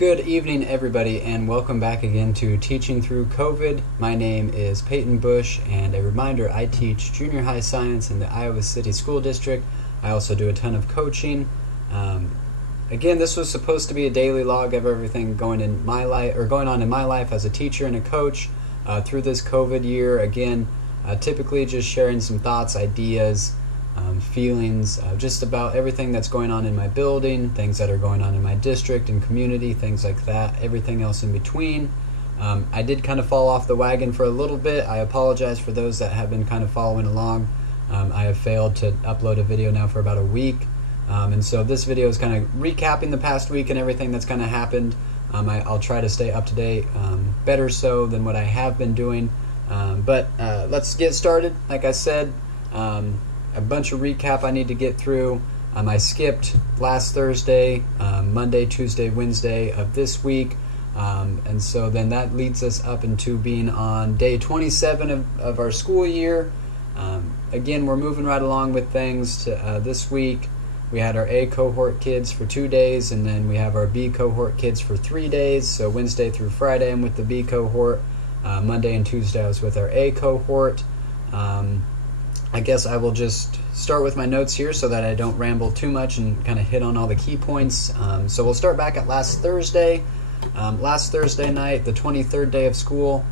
Good evening, everybody, and welcome back again to Teaching Through COVID. My name is Peyton Bush, and a reminder, I teach junior high science in the Iowa City School District. I also do a ton of coaching. Again, this was supposed to be a daily log of everything going on in my life as a teacher and a coach through this COVID year. Again, typically just sharing some thoughts, ideas, feelings, just about everything that's going on in my building, things that are going on in my district and community, things like that, everything else in between. I did kind of fall off the wagon for a little bit. I apologize for those that have been kind of following along. I have failed to upload a video now for about a week. And so this video is kind of recapping the past week and everything that's kind of happened. I'll try to stay up to date, better so than what I have been doing. But let's get started. Like I said, a bunch of recap I need to get through. I skipped last Thursday, Monday, Tuesday, Wednesday of this week. And so then that leads us up into being on day 27 of our school year. Again, we're moving right along with things to this week. We had our A cohort kids for 2 days, and then we have our B cohort kids for 3 days. So Wednesday through Friday I'm with the B cohort. Monday and Tuesday I was with our A cohort. I guess I will just start with my notes here so that I don't ramble too much and kind of hit on all the key points. So we'll start back at last Thursday. Last Thursday night, the 23rd day of school,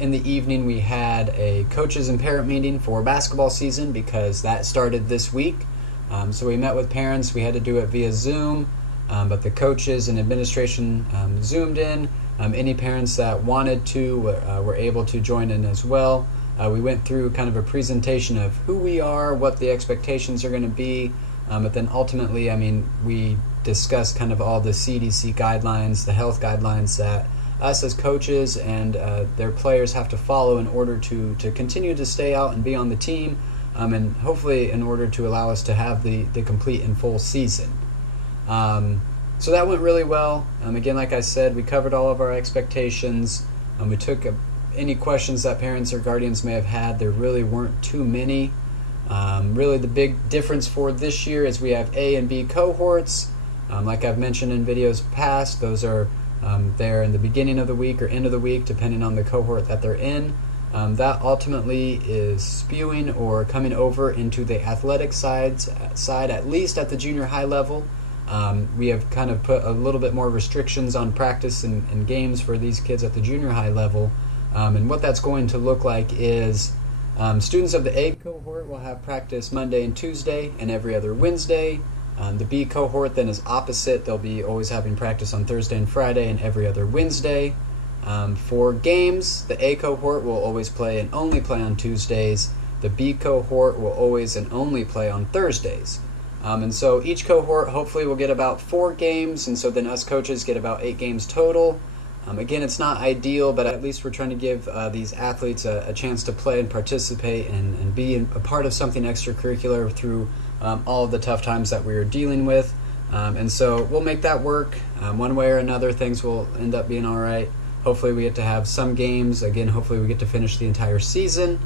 in the evening we had a coaches and parent meeting for basketball season because that started this week. So we met with parents. We had to do it via Zoom, but the coaches and administration Zoomed in. Any parents that wanted to were able to join in as well. We went through kind of a presentation of who we are, what the expectations are going to be, but then ultimately, we discussed kind of all the CDC guidelines, the health guidelines that us as coaches and their players have to follow in order to continue to stay out and be on the team, and hopefully in order to allow us to have the complete and full season. So that went really well. Again, like I said, we covered all of our expectations. We took any questions that parents or guardians may have had. There really weren't too many. Really the big difference for this year is we have A and B cohorts. Like I've mentioned in videos past, those are there in the beginning of the week or end of the week, depending on the cohort that they're in. That ultimately is spewing or coming over into the athletic side, at least at the junior high level. We have kind of put a little bit more restrictions on practice and games for these kids at the junior high level. And what that's going to look like is students of the A cohort will have practice Monday and Tuesday and every other Wednesday. The B cohort then is opposite. They'll be always having practice on Thursday and Friday and every other Wednesday. For games, the A cohort will always play and only play on Tuesdays. The B cohort will always and only play on Thursdays. And so each cohort hopefully will get about 4 games, and so then us coaches get about 8 games total. Again, it's not ideal, but at least we're trying to give these athletes a chance to play and participate and be a part of something extracurricular through all of the tough times that we're dealing with. And so we'll make that work. One way or another, things will end up being all right. Hopefully we get to have some games. Again, hopefully we get to finish the entire season.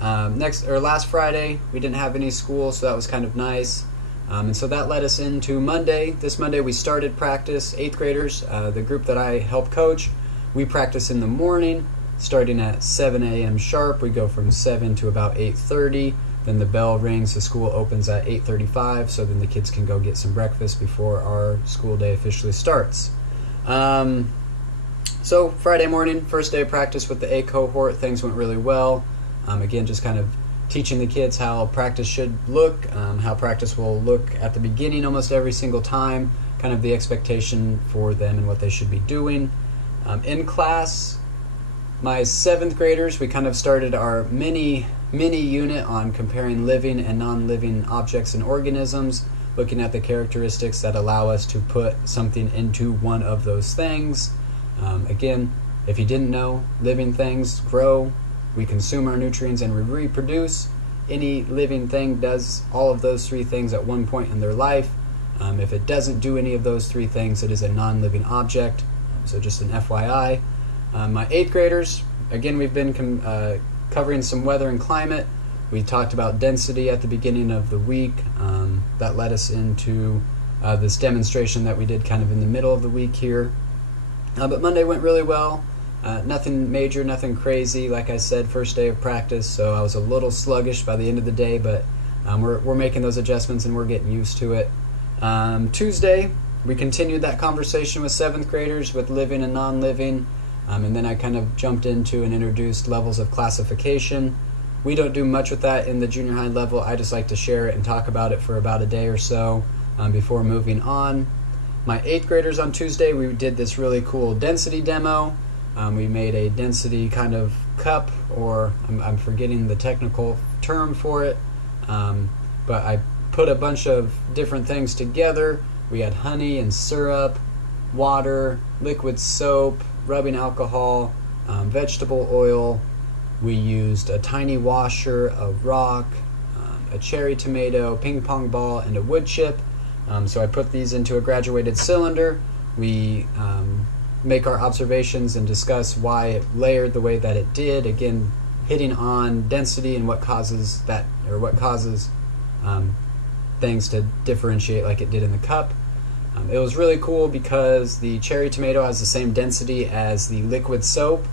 Last Friday, we didn't have any school, so that was kind of nice. And so that led us into Monday. This Monday we started practice, 8th graders, the group that I help coach. We practice in the morning, starting at 7 a.m. sharp. We go from 7 to about 8:30. Then the bell rings, the school opens at 8:35, so then the kids can go get some breakfast before our school day officially starts. So Friday morning, first day of practice with the A cohort, things went really well. Again, just kind of teaching the kids how practice should look, how practice will look at the beginning almost every single time, kind of the expectation for them and what they should be doing. In class, my 7th graders, we kind of started our mini unit on comparing living and non-living objects and organisms, looking at the characteristics that allow us to put something into one of those things. Again, if you didn't know, living things grow. We consume our nutrients and we reproduce. Any living thing does all of those 3 things at one point in their life. If it doesn't do any of those 3 things, it is a non-living object. So just an FYI. My 8th graders, again, we've been covering some weather and climate. We talked about density at the beginning of the week. That led us into this demonstration that we did kind of in the middle of the week here. But Monday went really well. Nothing major, nothing crazy. Like I said, first day of practice, so I was a little sluggish by the end of the day, but we're making those adjustments and we're getting used to it. Tuesday, we continued that conversation with 7th graders with living and non-living, and then I kind of jumped into and introduced levels of classification. We don't do much with that in the junior high level. I just like to share it and talk about it for about a day or so before moving on. My 8th graders on Tuesday, we did this really cool density demo. We made a density kind of cup, or I'm forgetting the technical term for it, but I put a bunch of different things together. We had honey and syrup, water, liquid soap, rubbing alcohol, vegetable oil. We used a tiny washer, a rock, a cherry tomato, ping pong ball, and a wood chip. So I put these into a graduated cylinder. We make our observations and discuss why it layered the way that it did. Again, hitting on density and what causes that, or what causes things to differentiate like it did in the cup. It was really cool because the cherry tomato has the same density as the liquid soap,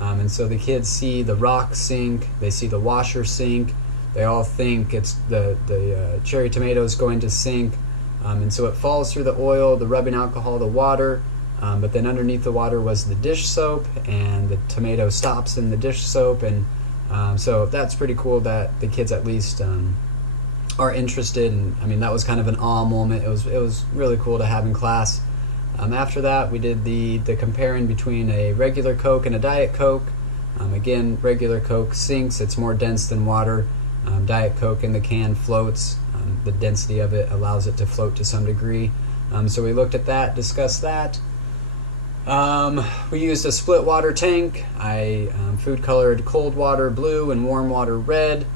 and so the kids see the rock sink, they see the washer sink, they all think it's the cherry tomato is going to sink, and so it falls through the oil, the rubbing alcohol, the water, but then underneath the water was the dish soap, and the tomato stops in the dish soap, and so that's pretty cool that the kids at least are interested. And I mean, that was kind of an awe moment. It was really cool to have in class. After that, we did the comparing between a regular Coke and a Diet Coke. Again, regular Coke sinks, it's more dense than water. Diet Coke in the can floats. The density of it allows it to float to some degree. So we looked at that, discussed that. We used a split water tank. I food colored cold water blue and warm water red.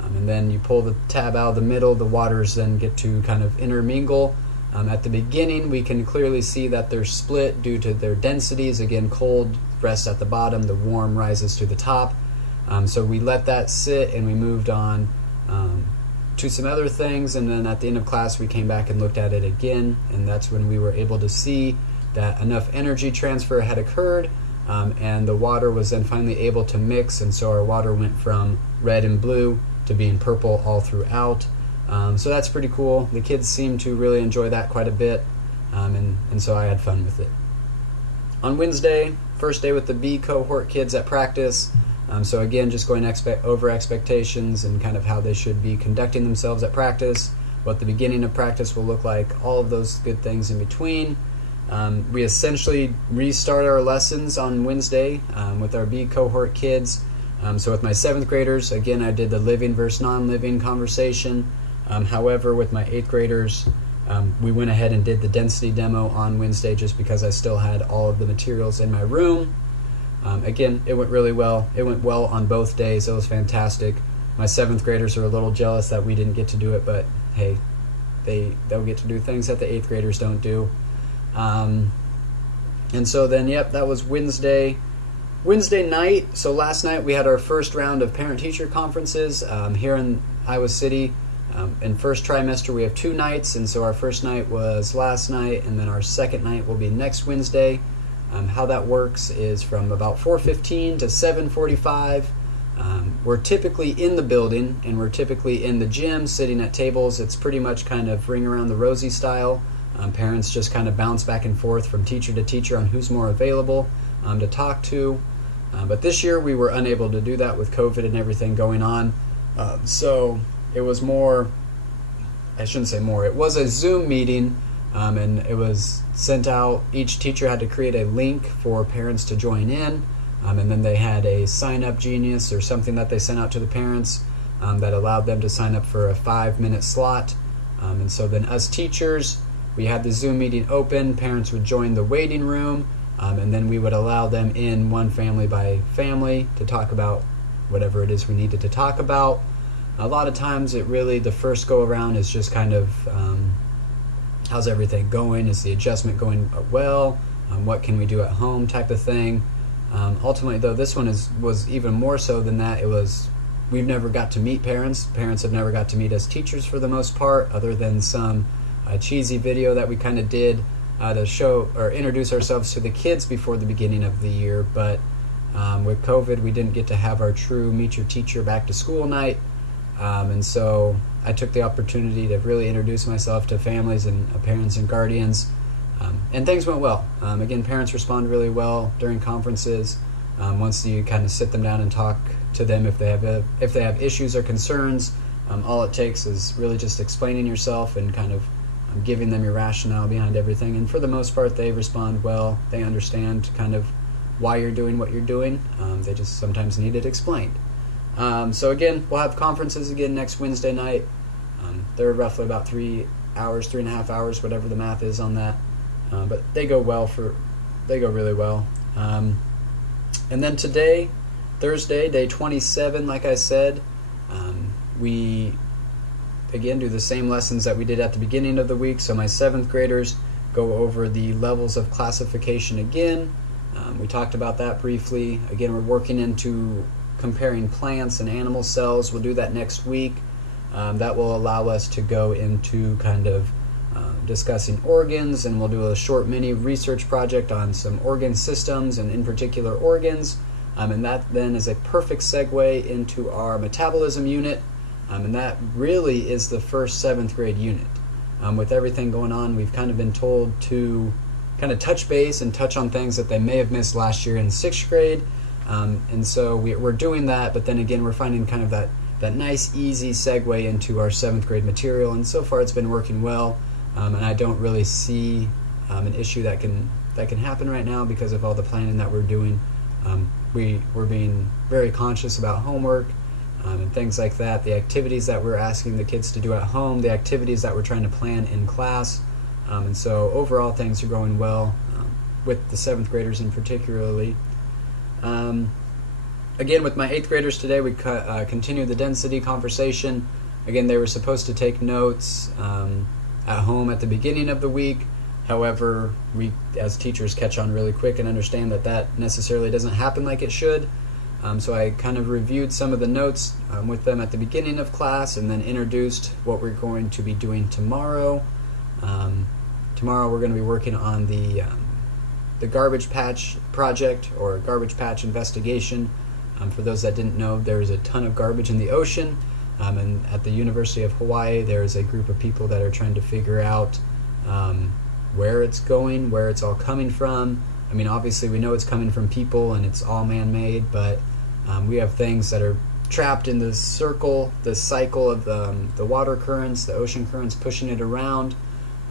And then you pull the tab out of the middle, the waters then get to kind of intermingle. At the beginning, we can clearly see that they're split due to their densities. Again, cold rests at the bottom, the warm rises to the top. So we let that sit and we moved on to some other things. And then at the end of class, we came back and looked at it again. And that's when we were able to see that enough energy transfer had occurred, and the water was then finally able to mix. And so our water went from red and blue to being purple all throughout. So that's pretty cool. The kids seem to really enjoy that quite a bit, and so I had fun with it. On Wednesday, first day with the B cohort kids at practice. So again, just going over expectations and kind of how they should be conducting themselves at practice, what the beginning of practice will look like, all of those good things in between. We essentially restart our lessons on Wednesday with our B cohort kids. So with my 7th graders, again, I did the living versus non-living conversation. However, with my 8th graders, we went ahead and did the density demo on Wednesday just because I still had all of the materials in my room. Again, it went really well. It went well on both days. It was fantastic. My 7th graders are a little jealous that we didn't get to do it, but hey, they'll get to do things that the 8th graders don't do. And so then, yep, that was Wednesday night. So last night we had our first round of parent-teacher conferences here in Iowa City. In first trimester we have 2 nights, and so our first night was last night, and then our second night will be next Wednesday. How that works is from about 4:15 to 7:45. We're typically in the building, and we're typically in the gym sitting at tables. It's pretty much kind of ring around the rosy style. Parents just kind of bounce back and forth from teacher to teacher on who's more available to talk to. But this year we were unable to do that with COVID and everything going on. So it was more, I shouldn't say more, it was a Zoom meeting, and it was sent out. Each teacher had to create a link for parents to join in, and then they had a sign-up genius or something that they sent out to the parents that allowed them to sign up for a 5-minute slot. And so then us teachers, we had the Zoom meeting open, parents would join the waiting room, and then we would allow them in one family by family to talk about whatever it is we needed to talk about. A lot of times the first go around is just kind of how's everything going? Is the adjustment going well? What can we do at home type of thing. Ultimately though, this one was even more so than that. We've never got to meet parents. Parents have never got to meet us teachers for the most part, other than some cheesy video that we kind of did to show or introduce ourselves to the kids before the beginning of the year, but with COVID, we didn't get to have our true Meet Your Teacher back to school night, and so I took the opportunity to really introduce myself to families and parents and guardians, and things went well. Again, parents respond really well during conferences. Once you kind of sit them down and talk to them if they have issues or concerns, all it takes is really just explaining yourself and kind of giving them your rationale behind everything. And for the most part, they respond well. They understand kind of why you're doing what you're doing. They just sometimes need it explained. So again, we'll have conferences again next Wednesday night. They're roughly about 3 hours, 3.5 hours, whatever the math is on that. But they go really well. And then today, Thursday, day 27, like I said, we again do the same lessons that we did at the beginning of the week. So my 7th graders go over the levels of classification again. We talked about that briefly. Again, we're working into comparing plants and animal cells. We'll do that next week. That will allow us to go into kind of discussing organs, and we'll do a short mini research project on some organ systems and in particular organs. And that then is a perfect segue into our metabolism unit. And that really is the first 7th grade unit. With everything going on, we've kind of been told to kind of touch base and touch on things that they may have missed last year in 6th grade. And so we're doing that, but then again, we're finding kind of that nice, easy segue into our 7th grade material. And so far it's been working well. And I don't really see an issue that can happen right now because of all the planning that we're doing. We're being very conscious about homework and things like that, the activities that we're asking the kids to do at home, the activities that we're trying to plan in class. And so overall things are going well with the 7th graders in particularly. Again, with my 8th graders today, we continue the density conversation. Again, they were supposed to take notes at home at the beginning of the week. However, we as teachers catch on really quick and understand that necessarily doesn't happen like it should. So I kind of reviewed some of the notes with them at the beginning of class and then introduced what we're going to be doing tomorrow. Tomorrow we're going to be working on the garbage patch project or garbage patch investigation. For those that didn't know, there's a ton of garbage in the ocean. And at the University of Hawaii, there's a group of people that are trying to figure out where it's going, where it's all coming from. I mean, obviously we know it's coming from people and it's all man-made, but we have things that are trapped in the cycle of the water currents, the ocean currents pushing it around.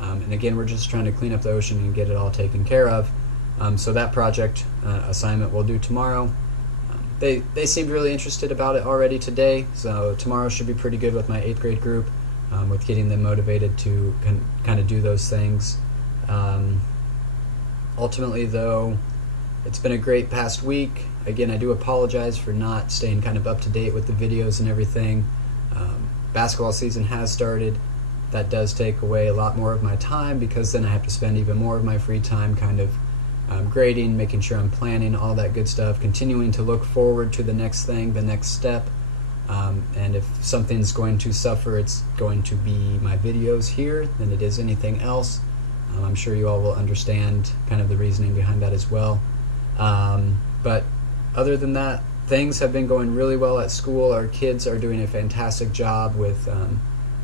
And again, we're just trying to clean up the ocean and get it all taken care of. So that project assignment we'll do tomorrow. They seemed really interested about it already today, so tomorrow should be pretty good with my 8th grade group, with getting them motivated to kind of do those things. Ultimately, though, it's been a great past week. Again, I do apologize for not staying kind of up to date with the videos and everything. Basketball season has started. That does take away a lot more of my time because then I have to spend even more of my free time kind of grading, making sure I'm planning, all that good stuff, continuing to look forward to the next thing, the next step. And if something's going to suffer, it's going to be my videos here than it is anything else. I'm sure you all will understand kind of the reasoning behind that as well. But other than that, things have been going really well at school. Our kids are doing a fantastic job with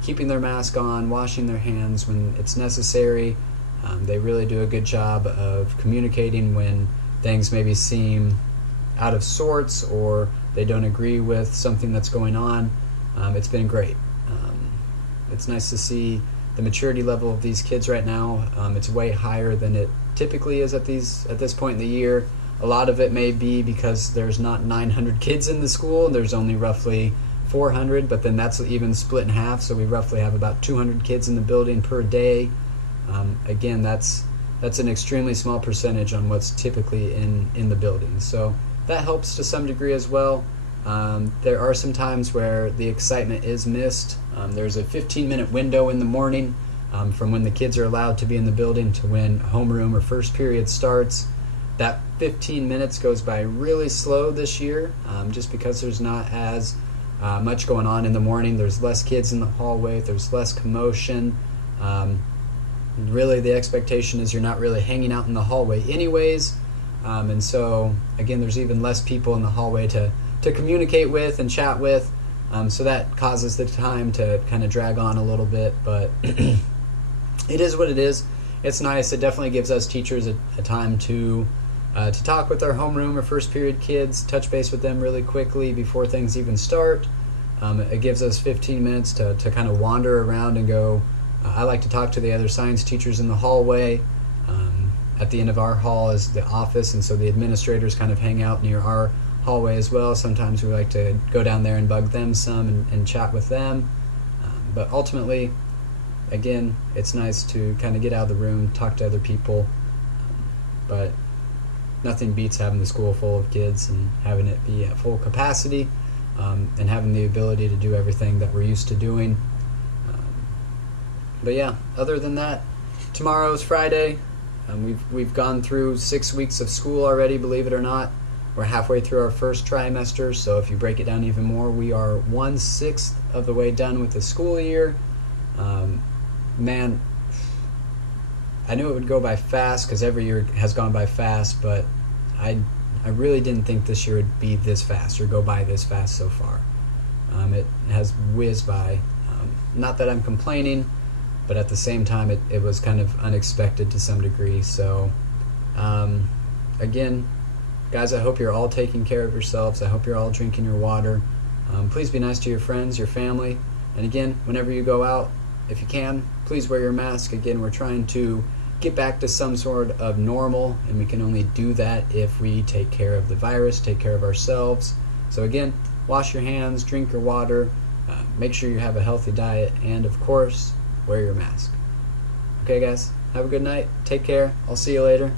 keeping their mask on, washing their hands when it's necessary. They really do a good job of communicating when things maybe seem out of sorts or they don't agree with something that's going on. It's been great. It's nice to see the maturity level of these kids right now. It's way higher than it typically is at this point in the year. A lot of it may be because there's not 900 kids in the school and there's only roughly 400, but then that's even split in half, so we roughly have about 200 kids in the building per day. Again, that's an extremely small percentage on what's typically in the building, so that helps to some degree as well. There are some times where the excitement is missed. There's a 15-minute window in the morning from when the kids are allowed to be in the building to when homeroom or first period starts. That 15 minutes goes by really slow this year, just because there's not as much going on in the morning. There's less kids in the hallway, there's less commotion. really the expectation is you're not really hanging out in the hallway anyways. And so, again, there's even less people in the hallway to communicate with and chat with. So that causes the time to kind of drag on a little bit. But it is what it is. It's nice. It definitely gives us teachers a time to talk with our homeroom or first period kids, touch base with them really quickly before things even start. It gives us 15 minutes to kind of wander around and go. I like to talk to the other science teachers in the hallway. At the end of our hall is the office, and so the administrators kind of hang out near our hallway as well. Sometimes we like to go down there and bug them some and chat with them. But ultimately, again, it's nice to kind of get out of the room, talk to other people. But nothing beats having the school full of kids and having it be at full capacity, and having the ability to do everything that we're used to doing. But yeah, other than that, tomorrow's Friday. We've gone through 6 weeks of school already, believe it or not. We're halfway through our first trimester, so if you break it down even more, we are 1/6 of the way done with the school year. Man, I knew it would go by fast because every year has gone by fast, but I really didn't think this year would be this fast or go by this fast so far. It has whizzed by. Not that I'm complaining, but at the same time, it was kind of unexpected to some degree. So, again, guys, I hope you're all taking care of yourselves. I hope you're all drinking your water. Please be nice to your friends, your family. And again, whenever you go out, if you can, please wear your mask. Again, we're trying to get back to some sort of normal, and we can only do that if we take care of the virus, take care of ourselves. So again, wash your hands, drink your water, make sure you have a healthy diet, and of course, wear your mask. Okay, guys, have a good night. Take care. I'll see you later.